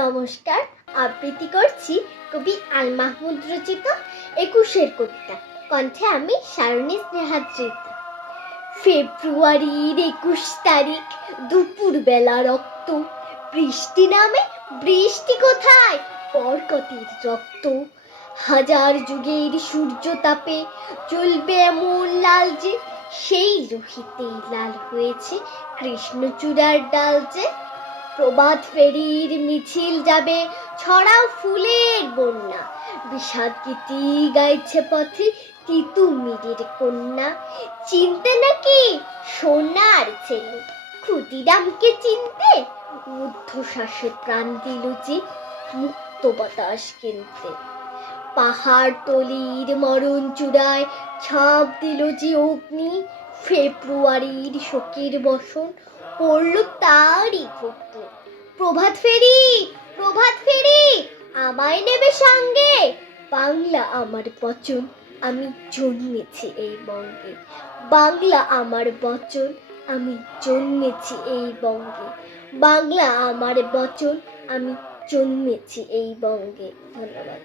নমস্কার, আবৃত্তি করছি কবি আল মাহমুদ রচিত ২১-এর কবিতা। কণ্ঠে আমি সারণী স্নেহাদৃত। ফেব্রুয়ারির ২১ তারিখ, দুপুর বেলা রক্ত, বৃষ্টি নামে বৃষ্টি কোথায়, বরকতির রক্ত। হাজার যুগের সূর্য তাপে জ্বলবে এমন লাল যে, সেই লোহিতেই লাল হয়েছে কৃষ্ণচূড়ার ডাল যে। প্রভাত ফেরির মিছিল যাবে, ছড়াও ফুলের বন্যা, বিষাদ গীতি গাইছে পথে তিতুমিরের কন্যা। চিনতে নাকি সোনার ছেলে, ক্ষুদিরামকে চিনতে, ঊর্ধ্বশ্বাসে প্রাণ দিল যে মুক্ত বাতাস কিনতে। পাহাড় তলির মরণ চূড়ায় ছাপ দিল যে অগ্নি, ফেব্রুয়ারির শোকের বসন পড়ল তারই ভগ্নি। প্রভাত ফেরি, প্রভাত ফেরি, আমায় নেবে সঙ্গে, বাংলা আমার বচন, আমি জন্মেছি এই বঙ্গে। বাংলা আমার বচন, আমি জন্মেছি এই বঙ্গে। বাংলা আমার বচন, আমি জন্মেছি এই বঙ্গে। ধন্যবাদ।